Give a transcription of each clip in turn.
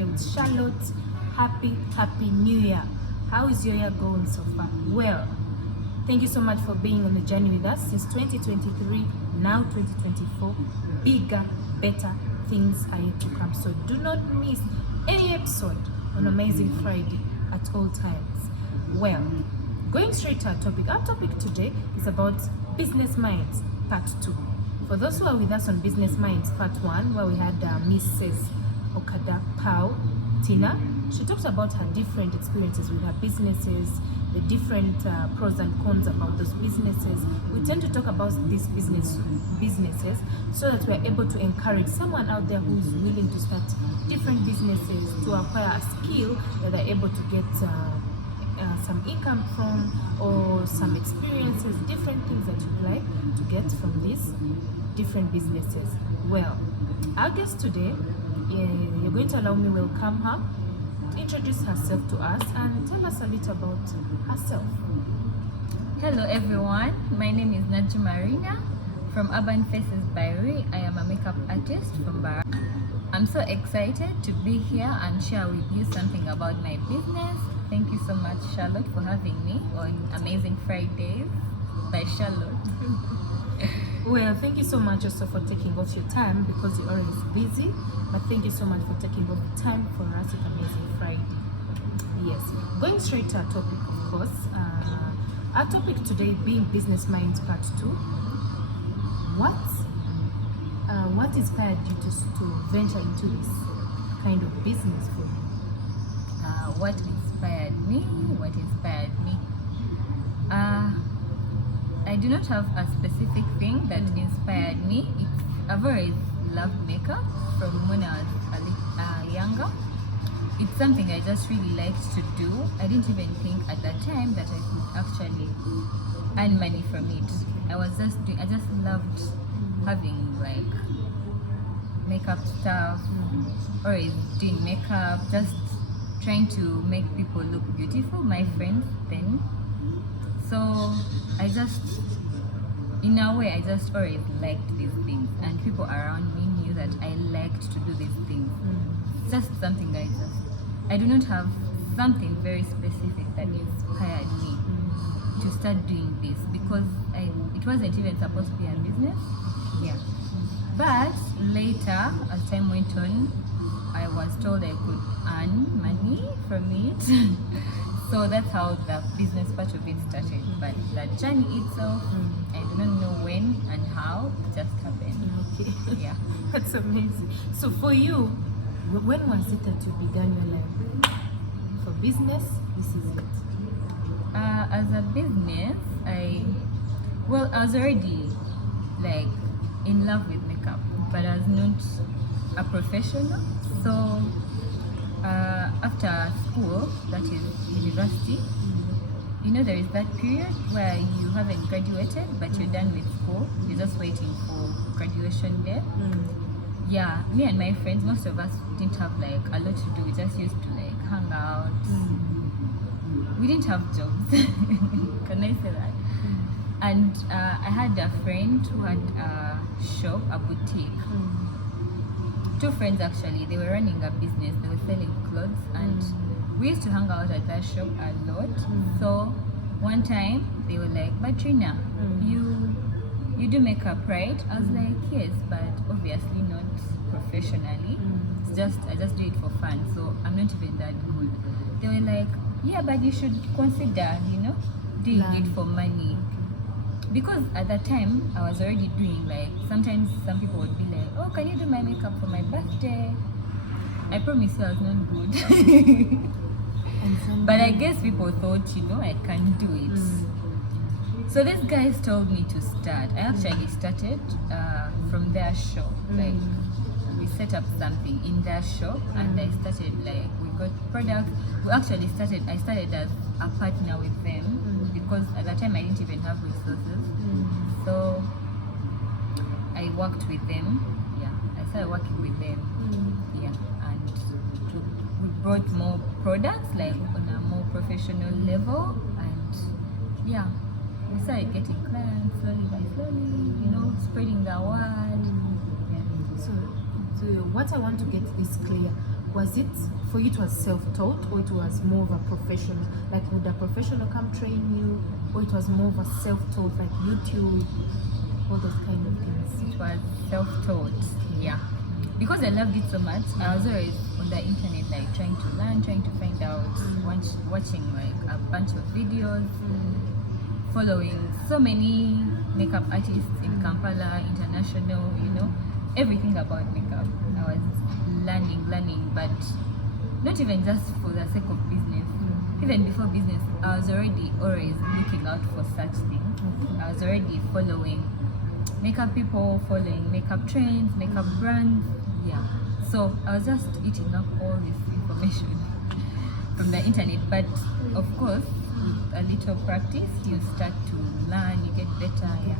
today with Charlotte. Happy New Year. How is your year going so far? Well, thank you so much for being on the journey with us since 2023, now 2024. Bigger, better things are yet to come. So do not miss any episode on Amazing Friday at all times. Well, going straight to our topic today is about Business Minds Part 2. For those who are with us on Business Minds Part 1, where we had Mrs. Okada Pau Tina, she talks about her different experiences with her businesses, the different pros and cons about those businesses. We tend to talk about these businesses so that we're able to encourage someone out there who's willing to start different businesses, to acquire a skill that they're able to get some income from, or some experiences, different things that you'd like to get from these different businesses. Well, our guest today, you're going to allow me welcome her to introduce herself to us and tell us a little about herself. Hello everyone, my name is Marina from Urban Faces by Rhee. I am a makeup artist from Bara. I'm so excited to be here and share with you something about my business. Thank you so much, Charlotte, for having me on Amazing Fridays by Charlotte. Well, thank you so much also for taking off your time, because you're always busy, but thank you so much for taking off the time for us at Amazing Friday. Yes, going straight to our topic, of course. Our topic today being Business Minds Part 2. What inspired you to venture into this kind of business for you? What inspired me? I do not have a specific thing that inspired me. I've always loved makeup from when I was younger. It's something I just really liked to do. I didn't even think at that time that I could actually earn money from it. I just loved having like makeup stuff, always doing makeup, just trying to make people look beautiful, my friends then. So in a way, I just always liked these things, and people around me knew that I liked to do these things. Just something I do not have something very specific that inspired me to start doing this, because it wasn't even supposed to be a business. Yeah. But later, as time went on, I was told I could earn money from it. So that's how the business part of it started. But the journey itself, I do not know when and how, it just happened. Okay. Yeah. That's amazing. So for you, when was it that you began your life? For business, this is it. As a business, I was already like in love with makeup, but I was not a professional. So after school, that is university, there is that period where you haven't graduated but you're done with school, you're just waiting for graduation day. Yeah, me and my friends, most of us didn't have like a lot to do. We just used to like hang out. We didn't have jobs. Can I say that? And I had a friend who had a shop, a boutique. Two friends actually, they were running a business, they were selling clothes, and we used to hang out at that shop a lot. So one time they were like, "But Rina, you do makeup, right?" I was like, "Yes, but obviously not professionally. I just do it for fun, so I'm not even that good." They were like, "Yeah, but you should consider, doing it for money." Because at that time, I was already doing like, sometimes some people would be like, "Oh, can you do my makeup for my birthday?" I promise you I was not good. But I guess people thought, I can do it. So these guys told me to start. I actually started from their shop. Like, we set up something in their shop, and I started like, we got products. I started as a partner with them, because at that time I didn't even have resources. So I worked with them. Yeah, I started working with them. Yeah, and we brought more products like on a more professional level, and yeah, we started getting clients slowly by slowly, spreading the word. Yeah. So what I want to get this clear, was it for you? It was self-taught, or it was more of a professional? Like, would a professional come train you, or it was more of a self-taught, like YouTube, all those kind of things? It was self-taught, yeah. Because I loved it so much, I was always on the internet, like trying to learn, trying to find out, watching like a bunch of videos, following so many makeup artists in Kampala, international, everything about makeup. I was learning, but not even just for the sake of business. Even before business, I was already always looking out for such things. I was already following makeup people, following makeup trends, makeup brands. Yeah. So I was just eating up all this information from the internet. But of course, with a little practice, you start to learn, you get better. Yeah.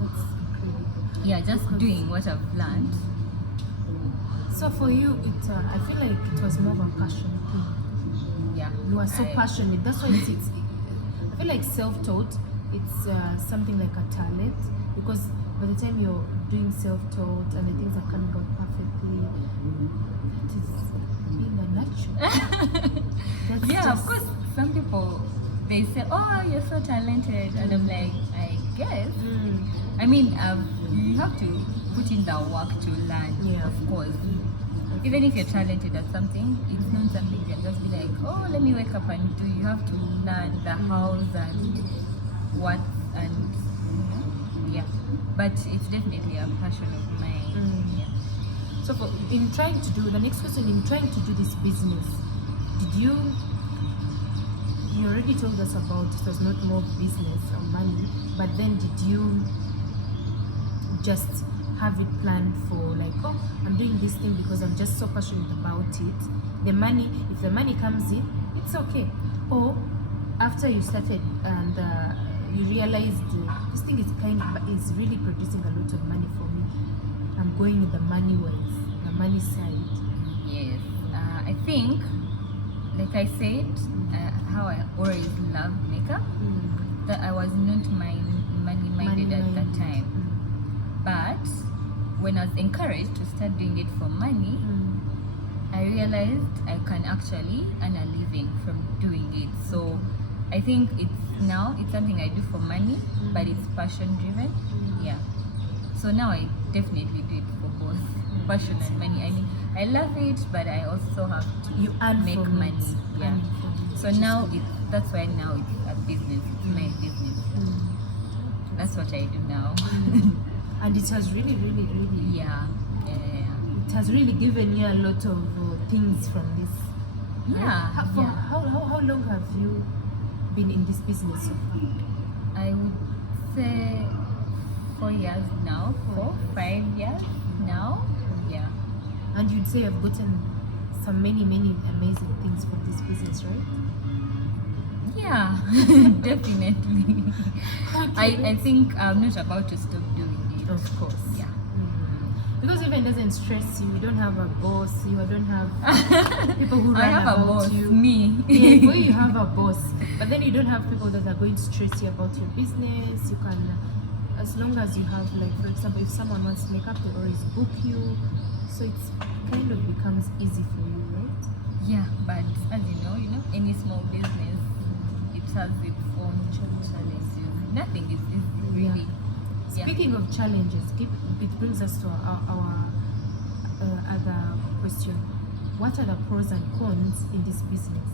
That's incredible. Yeah, just doing what I've learned. So for you, I feel like it was more of a passion thing. Yeah. You are so passionate. That's why I feel like self-taught, it's something like a talent, because by the time you're doing self-taught and the things are coming out perfectly, that is being a natural. That's Yeah, just, of course, some people, they say, oh, you're so talented. And I'm like, I guess. I mean, you have to put in the work to learn, Yeah. of course. Even if you're talented at something, it's not something you can just be like, oh, let me wake up and do. You have to learn the hows and what and yeah. But it's definitely a passion of mine. Yeah. So in trying to do, the next question, in trying to do this business, did you already told us about it was not more business or money, but then did you just have it planned for, like, oh, I'm doing this thing because I'm just so passionate about it. The money, if the money comes in, it's okay. Or after you started and you realized this thing is really producing a lot of money for me, I'm going with the money ways, the money side. Yes. I think, like I said, how I always loved makeup, that I was not money-minded at that time. But when I was encouraged to start doing it for money, I realized I can actually earn a living from doing it. So I think it's something I do for money, but it's passion driven. Yeah. So now I definitely do it for both passion and money. I mean, I love it, but I also have to make money. Yeah. So now that's why now it's a business. It's my business. That's what I do now. And it has really, Yeah. it has really given you a lot of things from this. Yeah. How long have you been in this business so far? I would say 4 years now. 5 years now. Yeah. And you'd say you've gotten some many amazing things from this business, right? Yeah, definitely. I think I'm not about to stop doing it. Of course. Yeah. Because even doesn't stress you. You don't have a boss. You don't have people who run I have a about boss, you. me. Yeah, where you have a boss, but then you don't have people that are going to stress you about your business. You can, as long as you have, like, for example, if someone wants to make up, they always book you. So it's kind of becomes easy for you, right? Yeah, but as you know, any small business, it has its own challenges. Nothing is really. Yeah. Speaking of challenges, it brings us to our other question. What are the pros and cons in this business?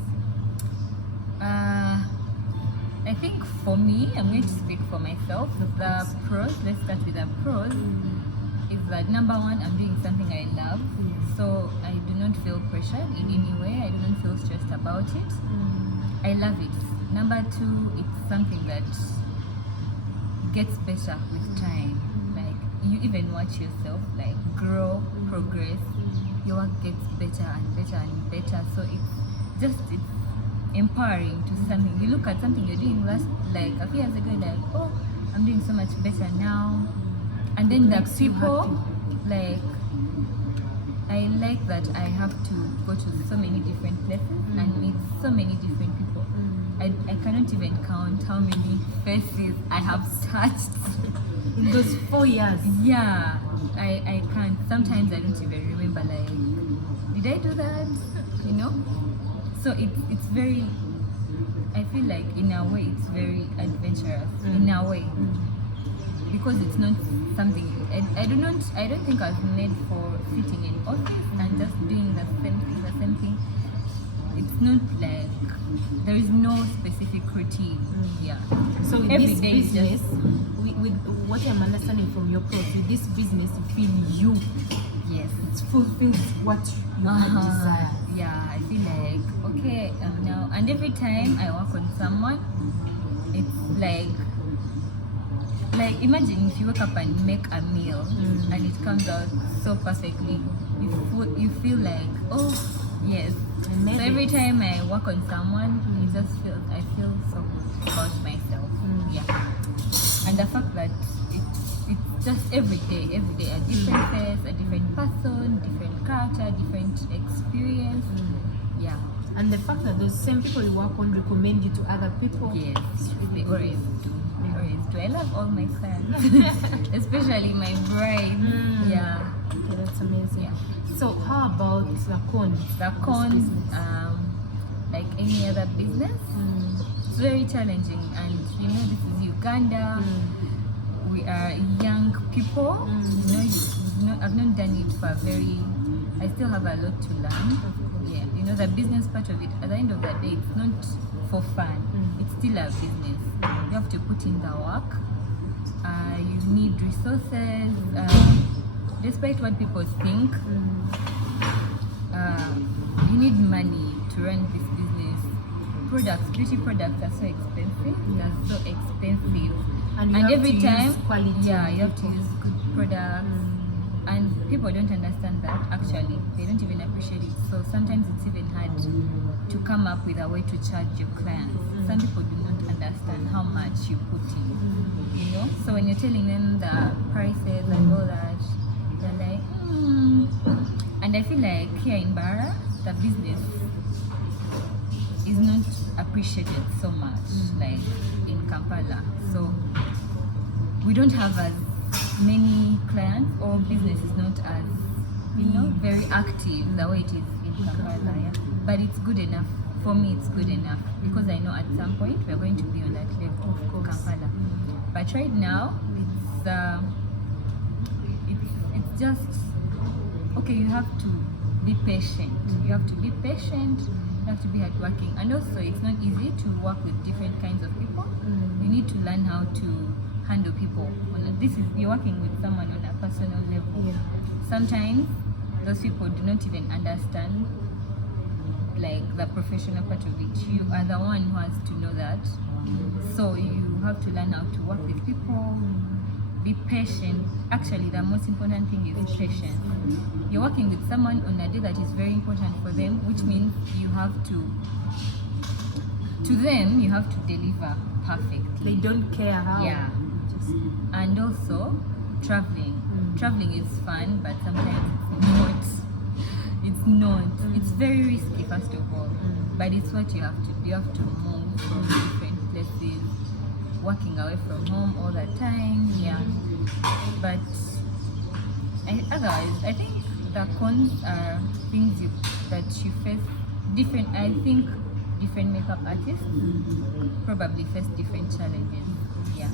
I think for me, I'm going to speak for myself. The pros, let's start with the pros, is that number one, I'm doing something I love. So I do not feel pressured in any way. I do not feel stressed about it. I love it. Number two, it's something that gets better with time. Like, you even watch yourself like grow, progress. Your work gets better and better and better. So it's empowering to something. You look at something you're doing like a few years ago, like, oh, I'm doing so much better now. And then the people, like, I like that I have to go to so many different places and meet so many different people. I cannot even count how many faces I have touched In those 4 years? Yeah, I can't. Sometimes I don't even remember, like, Would I do that? You know? So it's very, I feel like in a way it's very adventurous. In a way. Because it's not something I don't think I've made for sitting in office and just doing the same thing. It's not like there is no specific routine. Yeah. So with Every this day is business, with what I'm understanding from your post, with this business you feel you. Yes. It fulfills what you desire. Yeah, I feel like okay now, and every time I work on someone, it's like imagine if you wake up and make a meal and it comes out so perfectly, you feel like, oh yes. So every time I work on someone, I feel so good about myself. Yeah. And the fact that it's just every day a different face, a different person, different character, different experience. Yeah. And the fact that those same people you work on recommend you to other people. Yes, they always do. I love all my clients, especially my bride. Yeah. Okay, that's amazing. Yeah. So how about the cons? The cons, like any other business, it's very challenging. And you know, this is Uganda. We are young people. I've not done it for I still have a lot to learn. Yeah, you know, the business part of it, at the end of the day, it's not for fun. It's still a business. You have to put in the work. You need resources. Despite what people think, you need money to run this business. Beauty products are so expensive. They're so expensive. And every time, quality. Yeah, you have to use good products. And people don't understand that, actually. They don't even appreciate it. So sometimes it's even hard to come up with a way to charge your clients. Some people do not understand how much you put in. You know? So when you're telling them the prices and all that, they're like, And I feel like here in Bara, the business is not appreciated so much like in Kampala. So we don't have as many clients, or business is not as very active the way it is in Kampala. Yeah. But it's good enough. For me, it's good enough because I know at some point we're going to be on that level of Kampala. But right now, it's just okay. You have to be patient. You have to be patient. You have to be hardworking, and also it's not easy to work with different kinds of people. You need to learn how to handle people. You're working with someone on a personal level. Yeah. Sometimes those people do not even understand like the professional part of it. You are the one who has to know that. So you have to learn how to work with people. Be patient. Actually, the most important thing is patience. You're working with someone on a day that is very important for them, which means you have to deliver perfectly. They don't care how. Yeah. And also traveling. Traveling is fun, but sometimes it's not. It's very risky, first of all. But it's what you have to do. You have to move from different places, working away from home all the time. Yeah. But otherwise, I think the cons are things that you face different. I think different makeup artists probably face different challenges. Yeah.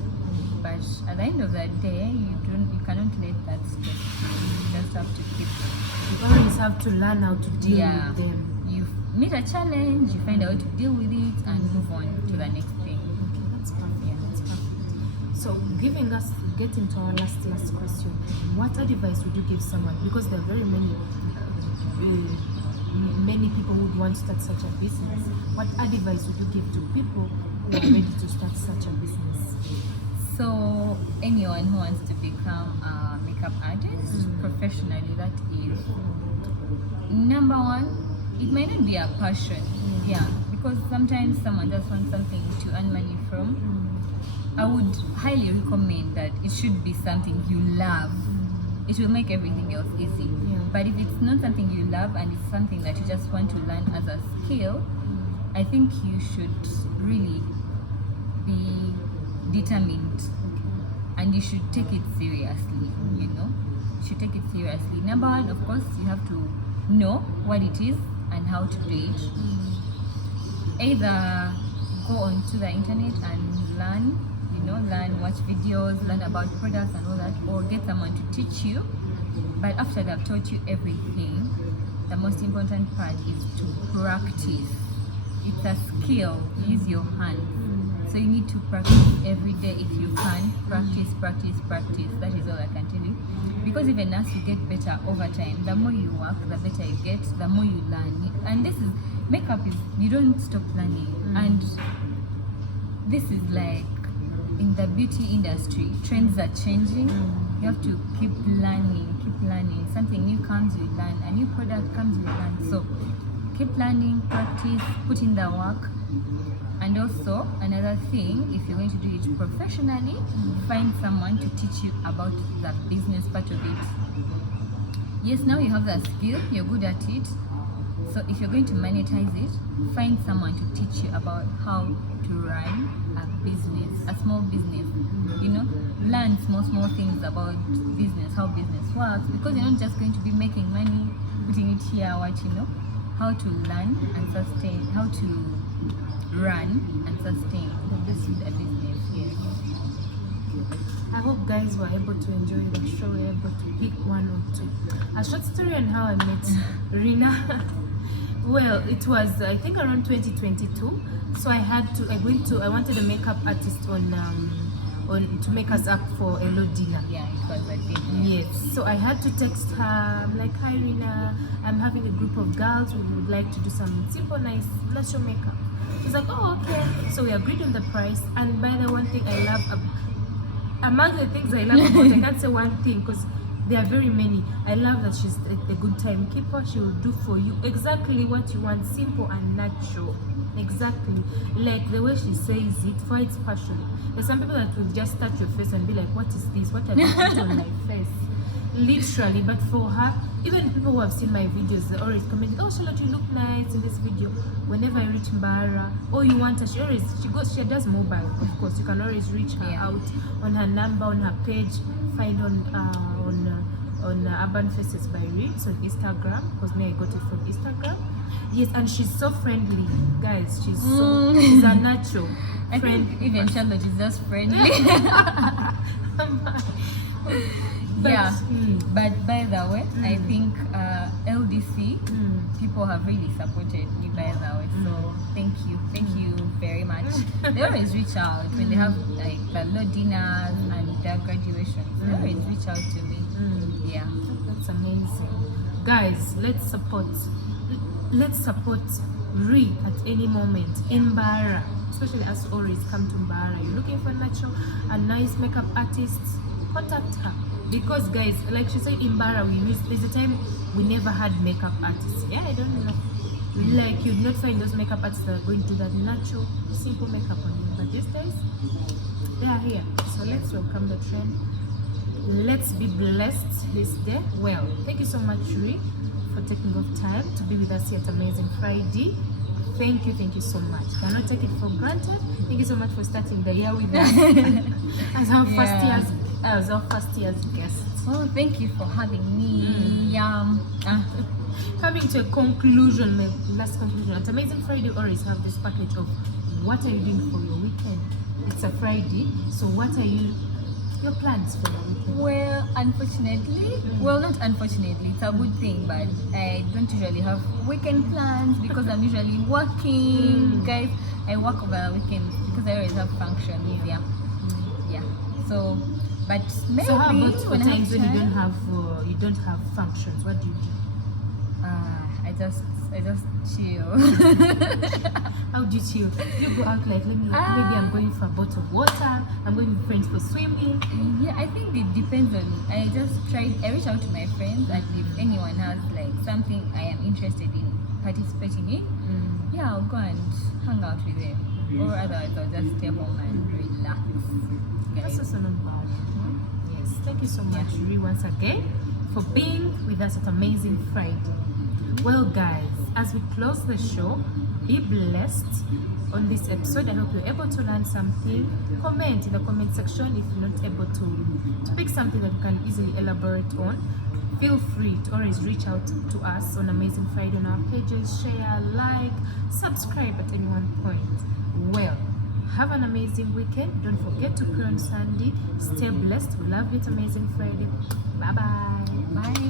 But at the end of the day, you cannot let that stress. You just have to keep. You always have to learn how to deal with them. You meet a challenge, you find out how to deal with it, and move on to the next thing. Okay, that's perfect. Yeah. That's perfect. So, getting to our last question, what advice would you give someone? Because there are very many people who would want to start such a business. What advice would you give to people who are ready to start such a business? So anyone who wants to become a makeup artist professionally, that is number one. It might not be a passion, yeah, because sometimes someone just wants something to earn money from. I would highly recommend that it should be something you love. It will make everything else easy. Yeah. But if it's not something you love and it's something that you just want to learn as a skill, I think you should really be determined, and you should take it seriously. You should take it seriously. Number one, of course, you have to know what it is and how to do it. Either go onto the internet and learn, watch videos, learn about products and all that, or get someone to teach you. But after they've taught you everything, the most important part is to practice. It's a skill. Use your hands. So you need to practice every day if you can. Practice. That is all I can tell you. Because even as you get better over time, the more you work, the better you get, the more you learn. And this is, makeup is, you don't stop learning. And this is like, in the beauty industry, trends are changing. You have to keep learning. Something new comes, you learn. A new product comes, you learn. So keep learning, practice, put in the work. And also, another thing, if you're going to do it professionally, find someone to teach you about the business part of it. Yes, now you have the skill, you're good at it. So if you're going to monetize it, find someone to teach you about how to run a business, a small business. Learn small things about business, how business works, because you're not just going to be making money, putting it here, how to learn and sustain, how to run and sustain a business. Yes. I hope guys were able to enjoy the show, were able to pick one or two. A short story on how I met Rhee. Well, it was I think around 2022. So I wanted a makeup artist on to make us up for a low dinner. Yeah, it was like this. Yes. So I had to text her. I'm like, hi Rhee, I'm having a group of girls. We would like to do some simple, nice natural makeup. She's like, oh, okay. So we agreed on the price. And by the one thing I love, among the things I love about, I can't say one thing because there are very many. I love that she's a good timekeeper. She will do for you exactly what you want, simple and natural. Exactly. Like the way she says it, for its passion. There's some people that will just touch your face and be like, what is this? What have you put on my face? Literally. But for her, even people who have seen my videos, they always comment, oh Charlotte, you look nice in this video. Whenever I reach Mbara, oh you want her, she does mobile, of course. You can always reach her out on her number, on her page, find on Urban Faces by Rhee, so on Instagram, because me I got it from Instagram. Yes, and she's so friendly, guys. She's a natural friend. Even Charlotte is just friendly. But by the way, I think LDC people have really supported me, by the way. So thank you very much. They always reach out when they have like the low dinners and their graduations. They always reach out to me. Yeah, that's amazing, guys. Let's support Rhee at any moment in Mbara, especially as always come to Mbara. You're looking for a nice makeup artist, contact her. Because guys, like she said, in Mbara there's a time we never had makeup artists. Yeah, I don't know. Like you'd not find those makeup artists that are going to do that natural, simple makeup on you. But these days, they are here. So let's welcome the trend. Let's be blessed this day. Well, thank you so much, Rhee, for taking off time to be with us here at Amazing Friday. Thank you so much. Cannot take it for granted. Thank you so much for starting the year with us as our first year's guest. Oh, thank you for having me. Coming to a conclusion, my last conclusion. At Amazing Friday, always have this package of what are you doing for your weekend? It's a Friday, so what are your plans for the weekend? Well, unfortunately, not unfortunately, it's a good thing, but I don't usually have weekend plans because I'm usually working. Guys, I work over the weekend because I always have functions. Yeah. So, but maybe so how about for when times when you don't have functions, what do you do? I just chill. How do you chill? Do you go out like maybe I'm going for a bottle of water, I'm going with friends for swimming? Yeah, I think it depends on. I reach out to my friends, and if anyone has like something I am interested in participating in, I'll go and hang out with them. Or otherwise I'll just stay home and relax. That's also not bad. Yes, thank you so much, Rhee, once again for being with us at Amazing Friday. Well guys, as we close the show, be blessed on this episode. I hope you're able to learn something. Comment in the comment section if you're not able to pick something that you can easily elaborate on. feel free to always reach out to us on Amazing Friday on our pages. Share, like, subscribe at any one point. Well, have an amazing weekend. Don't forget to pray on Sunday. Stay blessed. We love you. It's Amazing Friday. Bye bye. Bye.